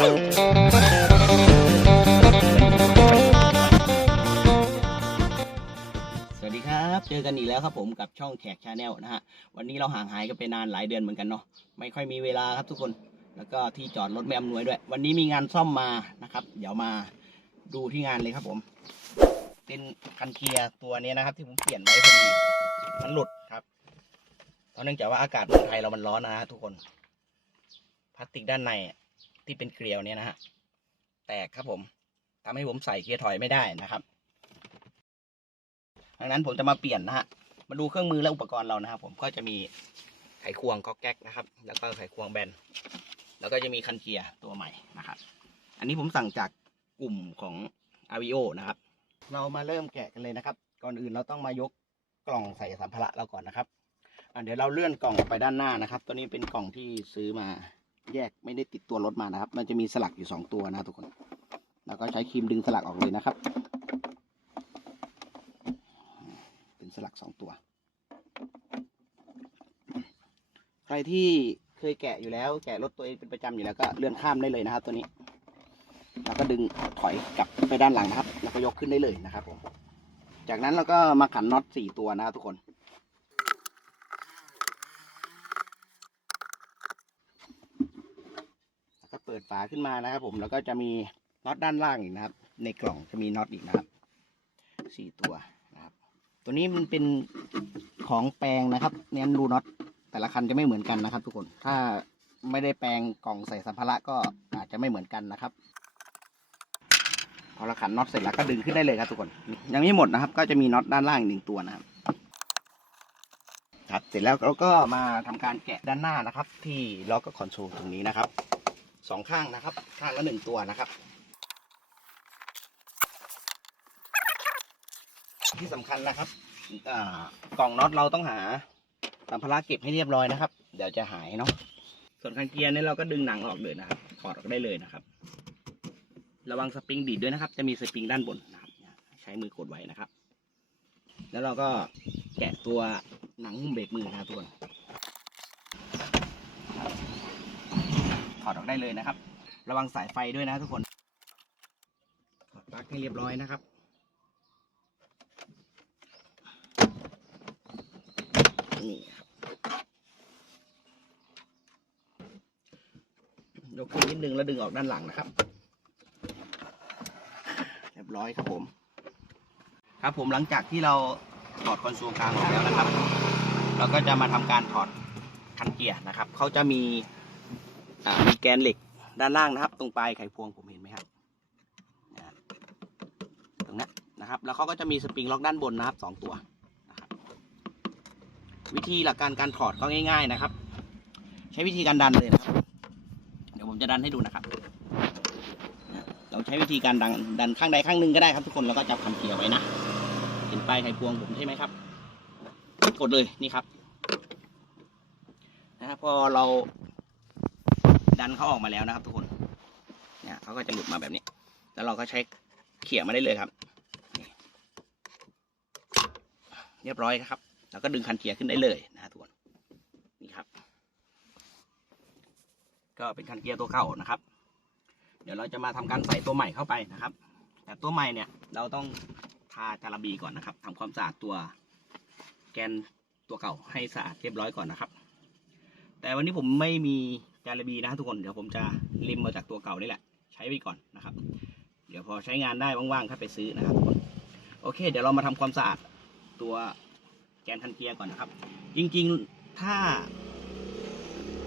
สวัสดีครับ เจอกันอีกแล้วครับผมกับช่องแขกชาแนลนะฮะ วันนี้เราห่างหายกันไปนานหลายเดือนเหมือนกันเนาะ ไม่ค่อยมีเวลาครับทุกคน แล้วก็ที่จอดรถไม่อำนวยด้วย วันนี้มีงานซ่อมมานะครับ เดี๋ยวมาดูที่งานเลยครับผม เป็นคันเกียร์ตัวนี้นะครับ ที่ผมเปลี่ยนไว้พอดี มันหลุดครับเพราะเนื่องจากว่าอากาศเมืองไทยเรามันร้อนนะฮะทุกคน พลาสติกด้านใน ที่เป็นเกลียวเนี่ยนะฮะแตกครับผมทำให้ผมใส่เกียร์ถอยไม่ได้นะครับดังนั้นผมจะมาเปลี่ยนนะฮะมาดูเครื่องมือและอุปกรณ์เรานะครับผมก็จะมีไขควงก๊อกแก๊กนะครับ แล้วก็ไขควงแบนแล้วก็จะมีคันเกียร์ตัวใหม่นะครับ อันนี้ผมสั่งจากกลุ่มของ a v i o นะครับ เรามาเริ่มแกะกันเลยนะครับ ก่อนอื่นเราต้องมายกกล่องใส่สัมภาระเราก่อนนะครับเดี๋ยวเราเลื่อนกล่องไปด้านหน้านะครับ ตัวนี้เป็นกล่องที่ซื้อมา แยกไม่ได้ติดตัวรถมานะครับ มันจะมีสลักอยู่สองตัวนะทุกคน แล้วก็ใช้ครีมดึงสลักออกเลยนะครับ เป็นสลักสองตัว ใครที่เคยแกะอยู่แล้วแกะรถตัวเองเป็นประจำอยู่แล้วก็เลื่อนข้ามได้เลยนะครับ ตัวนี้ แล้วก็ดึงถอยกลับไปด้านหลังนะครับ แล้วก็ยกขึ้นได้เลยนะครับผมจากนั้นเราก็มาขันน็อตสี่ตัวนะครับทุกคน แล้วก็เปิดฝาขึ้นมานะครับ ผมแล้วก็จะมีน็อตด้านล่างอีกนะครับ ในกล่องจะมีน็อตอีกนะครับสี่ตัวนะครับ ตัวนี้มันเป็นของแปลงนะครับเน้นรูน็อตแต่ละคันจะไม่เหมือนกันนะครับ ทุกคนถ้าไม่ได้แปลงกล่องใส่สัมภาระก็อาจจะไม่เหมือนกันนะครับพอเราขันน็อตเสร็จแล้วก็ดึงขึ้นได้เลยครับทุกคน ยังไม่หมดนะครับ ก็จะมีน็อตด้านล่างอีกหนึ่งตัวนะครับครับเสร็จแล้วเราก็มาทำการแกะด้านหน้านะครับ ที่ล็อกกับคอนโซลตรงนี้นะครับ สองข้างนะครับ ข้างละหนึ่งตัวนะครับ ที่สำคัญนะครับกล่องน็อตเราต้องหาสัมภาระเก็บให้เรียบร้อยนะครับ เดี๋ยวจะหายเนาะส่วนคันเกียร์เนี่ยเราก็ดึงหนังออกเลยนะครับถอดออกได้เลยนะครับ ระวังสปริงดีดด้วยนะครับ จะมีสปริงด้านบนนะครับ ใช้มือกดไว้นะครับ แล้วเราก็แกะตัวหนังหุ้มเบรกมือนะครับทุกคน ถอดออกได้เลยนะครับ ระวังสายไฟด้วยนะทุกคนถอดปลั๊กให้เรียบร้อยนะครับนี่ครับยกขึ้นนิดนึงแล้วดึงออกด้านหลังนะครับ เรียบร้อยครับผม ครับผมหลังจากที่เราถอดคอนโซลกลางออกแล้วนะครับ เราก็จะมาทำการถอดคันเกียร์นะครับ เขาจะมี อ่ามีแกนเหล็กด้านล่างนะครับ ตรงปลายไขควงผมเห็นไหมครับตรงนี้นะครับ แล้วเขาก็จะมีสปริงล็อกด้านบนนะครับสองตัวนะครับวิธีหลักการการถอดก็ง่าย ๆนะครับ ใช้วิธีการดันเลยนะครับ เดี๋ยวผมจะดันให้ดูนะครับ เราใช้วิธีการดันดันข้างใดข้างหนึ่งก็ได้ครับ ทุกคนแล้วก็จับคันเกียร์ไว้นะเห็นปลายไขควงผมใช่ไหมครับ กดเลยนี่ครับนะครับพอเรา ดันเขาออกมาแล้วนะครับ ทุกคนเนี่ยเขาก็จะหลุดมาแบบนี้ แล้วเราก็ใช้เขี่ยมาได้เลยครับ เรียบร้อยครับ แล้วก็ดึงคันเกียร์ขึ้นได้เลยนะทุกคนนี่ครับ ก็เป็นคันเกียร์ตัวเก่านะครับ เดี๋ยวเราจะมาทำการใส่ตัวใหม่เข้าไปนะครับ แต่ตัวใหม่เนี่ยเราต้องทาจาระบีก่อนนะครับทำความสะอาดตัวแกนตัวเก่าให้สะอาดเรียบร้อยก่อนนะครับ แต่วันนี้ผมไม่มี จาระบีนะทุกคนเดี๋ยวผมจะริมมาจากตัวเก่านี่แหละ ใช้ไปก่อนนะครับ เดี๋ยวพอใช้งานได้ว่างๆถ้าไปซื้อนะครับทุกคนโอเค เดี๋ยวเรามาทำความสะอาดตัวแกนคันเกียร์ก่อนนะครับ จริงๆถ้า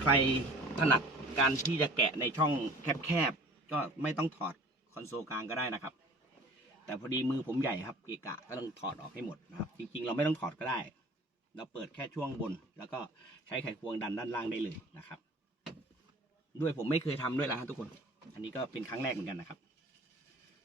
ใครถนัดการที่จะแกะในช่องแคบๆก็ไม่ต้องถอดคอนโซลกลางก็ได้นะครับ แต่พอดีมือผมใหญ่ครับเกะกะก็ต้องถอดออกให้หมดนะครับ จริงๆ เราไม่ต้องถอดก็ได้ เราเปิดแค่ช่วงบน แล้วก็ใช้ไขควงดันด้านล่างได้เลยนะครับ ด้วยผมไม่เคยทำด้วยล้วฮะทุกคน อันนี้ก็เป็นครั้งแรกเหมือนกันนะครับ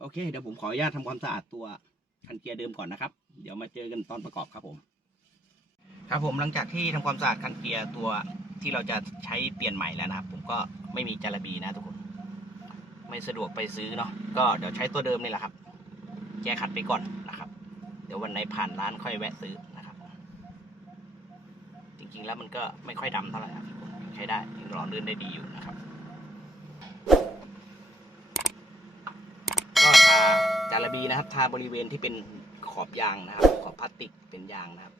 โอเค เดี๋ยวผมขออนุญาตทำความสะอาดตัวคันเกียร์เดิมก่อนนะครับ เดี๋ยวมาเจอกันตอนประกอบครับผม ครับผมหลังจากที่ทำความสะอาดคันเกียร์ตัวที่เราจะใช้เปลี่ยนใหม่แล้วนะครับ ผมก็ไม่มีจาระบีนะทุกคน ไม่สะดวกไปซื้อเนาะ ก็เดี๋ยวใช้ตัวเดิมนี่แหละครับ แก้ขัดไปก่อนนะครับ เดี๋ยววันไหนผ่านร้านค่อยแวะซื้อนะครับ จริงๆแล้วมันก็ไม่ค่อยดำเท่าไหร่ครับ ใช้ได้ยังหล่อลื่อนได้ดีอยู่นะครับ ก็ทาจาระบีนะครับ ทาบริเวณที่เป็นขอบยางนะครับ ขอบพลาสติกเป็นยางนะครับ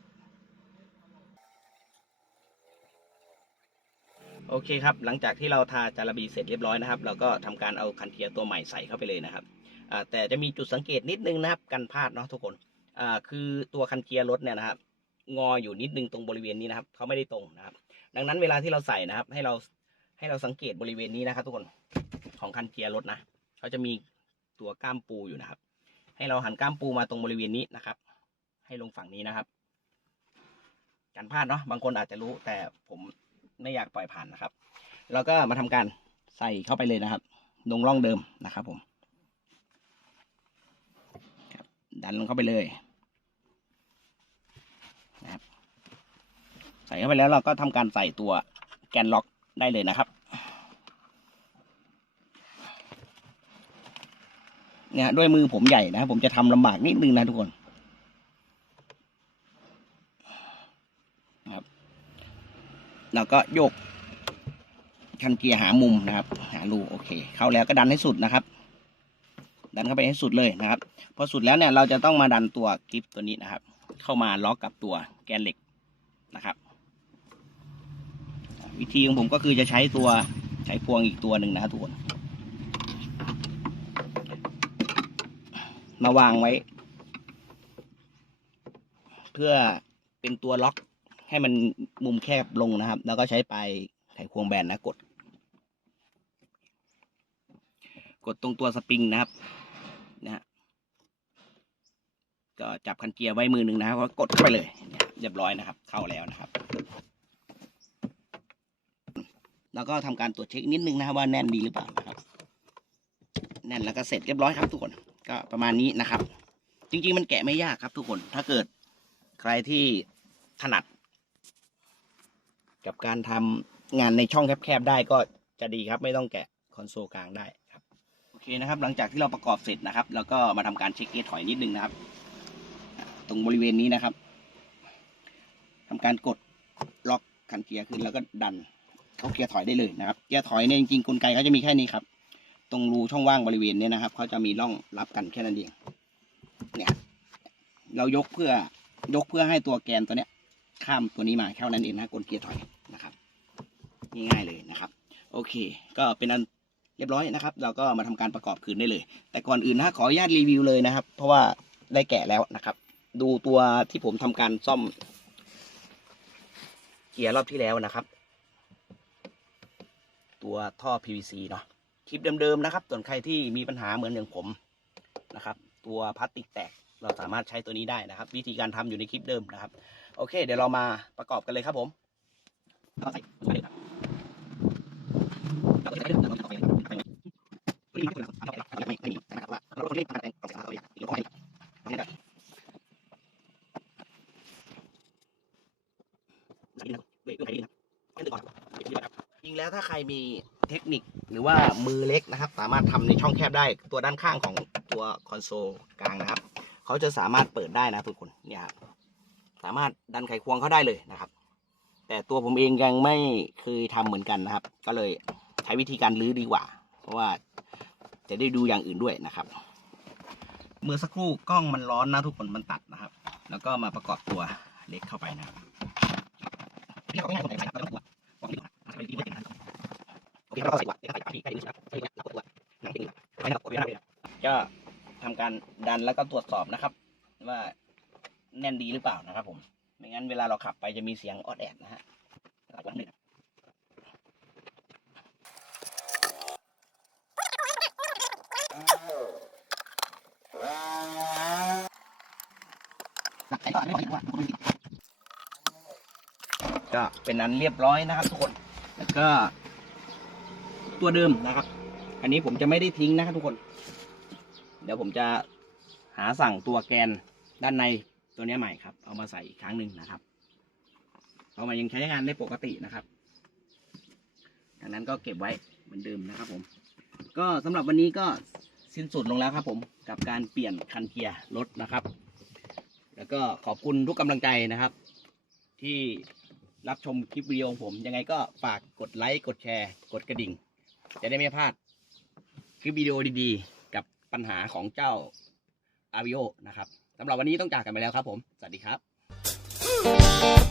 โอเคครับ หลังจากที่เราทาจาระบีเสร็จเรียบร้อยนะครับ เราก็ทำการเอาคันเทียตัวใหม่ใส่เข้าไปเลยนะครับแต่จะมีจุดสังเกตนิดนึงนะครับ กันพลาดเนาะทุกคนคือตัวคันเทียร์รถเนี่ยนะครับงออยู่นิดนึงตรงบริเวณนี้นะครับเขาไม่ได้ตรงนะครับ ดังนั้นเวลาที่เราใส่นะครับ ให้เราให้เราสังเกตบริเวณนี้นะครับ ทุกคนของคันเกียร์รถนะเขาจะมีตัวก้ามปูอยู่นะครับ ให้เราหันก้ามปูมาตรงบริเวณนี้นะครับ ให้ลงฝั่งนี้นะครับการพลาดเนาะบางคนอาจจะรู้แต่ผมไม่อยากปล่อยผ่านนะครับ แล้วก็มาทำการใส่เข้าไปเลยนะครับลงร่องเดิมนะครับผมดันลงเข้าไปเลยนะครับ ใส่เข้าไปแล้วเราก็ทำการใส่ตัวแกนล็อกได้เลยนะครับ เนี่ยด้วยมือผมใหญ่นะผมจะทำลำบากนิดนึงนะทุกคนครับแล้วก็โยกคันเกียร์หามุมนะครับ หารูโอเค เข้าแล้วก็ดันให้สุดนะครับ ดันเข้าไปให้สุดเลยนะครับ พอสุดแล้วเนี่ยเราจะต้องมาดันตัวกิฟตัวนี้นะครับ เข้ามาล็อกกับตัวแกนเหล็กนะครับ วิธีของผมก็คือจะใช้ตัวใช้พวงอีกตัวหนึ่งนะครับทุกคนมาวางไว้ เพื่อเป็นตัวล็อกให้มันมุมแคบลงนะครับ แล้วก็ใช้ปลายไขควงแบนนะกด กดตรงตัวสปริงนะครับนะฮะก็จับคันเกียร์ไว้มือหนึ่งนะครับก็กดเข้าไปเลยเนี่ยเรียบร้อยนะครับ เข้าแล้วนะครับ แล้วก็ทำการตรวจเช็คนิดนึงนะครับว่าแน่นดีหรือเปล่านะครับ แน่นแล้วก็เสร็จเรียบร้อยครับทุกคน ก็ประมาณนี้นะครับ จริง ๆ มันแกะไม่ยากครับทุกคน ถ้าเกิดใครที่ถนัด กับการทำงานในช่องแคบๆได้ก็จะดีครับ ไม่ต้องแกะคอนโซลกลางได้ครับ โอเคนะครับ หลังจากที่เราประกอบเสร็จนะครับ แล้วก็มาทำการเช็คเอถอยนิดนึงนะครับ ตรงบริเวณนี้นะครับทำการกดล็อกคันเกียร์ขึ้นแล้วก็ดัน เขาเกียร์ถอยได้เลยนะครับ เกียร์ถอยเนี่ยจริงๆกลไกเขาจะมีแค่นี้ครับ ตรงรูช่องว่างบริเวณเนี้นะครับเขาจะมีร่องรับกันแค่นั้นเอง เนี่ย เรายกเพื่อยกเพื่อให้ตัวแกนตัวเนี้ย ข้ามตัวนี้มาแค่นั้นเองนะกลเกียร์ถอยนะครับง่ายๆเลยนะครับ โอเค ก็เป็นอันเรียบร้อยนะครับ เราก็มาทำการประกอบคืนได้เลย แต่ก่อนอื่นนะขออนุญาตรีวิวเลยนะครับ เพราะว่าได้แกะแล้วนะครับ ดูตัวที่ผมทำการซ่อม เกียร์รอบที่แล้วนะครับ ตัวท่อ PVC เนาะคลิปเดิมๆนะครับ ส่วนใครที่มีปัญหาเหมือนอย่างผมนะครับ ตัวพลาสติกแตกเราสามารถใช้ตัวนี้ได้นะครับ วิธีการทำอยู่ในคลิปเดิมนะครับ โอเค เดี๋ยวเรามาประกอบกันเลยครับผมก็ใส่ใส่ครับเราจะใช้เรื่องของการต่อไปนะครับไม่มีไม่มีนะครับว่าเราต้องเล่นการแต่งของเสียงเราเองหรือว่าไม่ได้ใส่ดีนะเบรกด้วยใส่ดีนะไม่ตื่นก่อน ครับจริงแล้วถ้าใครมีเทคนิคหรือว่ามือเล็กนะครับ สามารถทำในช่องแคบได้ตัวด้านข้างของตัวคอนโซลกลางนะครับเขาจะสามารถเปิดได้นะทุกคนเนี่ยครับสามารถดันไขควงเขาได้เลยนะครับ แต่ตัวผมเองยังไม่เคยทำเหมือนกันนะครับ ก็เลยใช้วิธีการลื้อดีกว่า เพราะว่าจะได้ดูอย่างอื่นด้วยนะครับเมื่อสักครู่กล้องมันร้อนนะทุกคนมันตัดนะครับ แล้วก็มาประกอบตัวเล็กเข้าไปนะครับ ก็ใส่ว่าใส่ที่ใกล้ดีนะครับใส่หลักตัวหนังดีนะไม่นะครับไม่นะครับก็ทำการดันแล้วก็ตรวจสอบนะครับ ว่าแน่นดีหรือเปล่านะครับผมไม่งั้นเวลาเราขับไปจะมีเสียงออดแอดนะฮะวันนี้ก็เป็นอันเรียบร้อยนะครับทุกคน แล้วก็ ตัวเดิมนะครับ อันนี้ผมจะไม่ได้ทิ้งนะครับทุกคน เดี๋ยวผมจะหาสั่งตัวแกนด้านในตัวนี้ใหม่ครับ เอามาใส่อีกครั้งหนึ่งนะครับ เอามายังใช้งานได้ปกตินะครับดังนั้นก็เก็บไว้เหมือนเดิมนะครับผม ก็สำหรับวันนี้ก็สิ้นสุดลงแล้วครับผมกับการเปลี่ยนคันเกียร์รถนะครับ แล้วก็ขอบคุณทุกกำลังใจนะครับ ที่รับชมคลิปวิดีโอของผมยังไงก็ฝากกดไลค์กดแชร์ กดกระดิ่ง จะได้ไม่พลาดคลิปวิดีโอดีๆ กับปัญหาของเจ้าอาวิโอนะครับสำหรับวันนี้ต้องจากกันไปแล้วครับผม สวัสดีครับ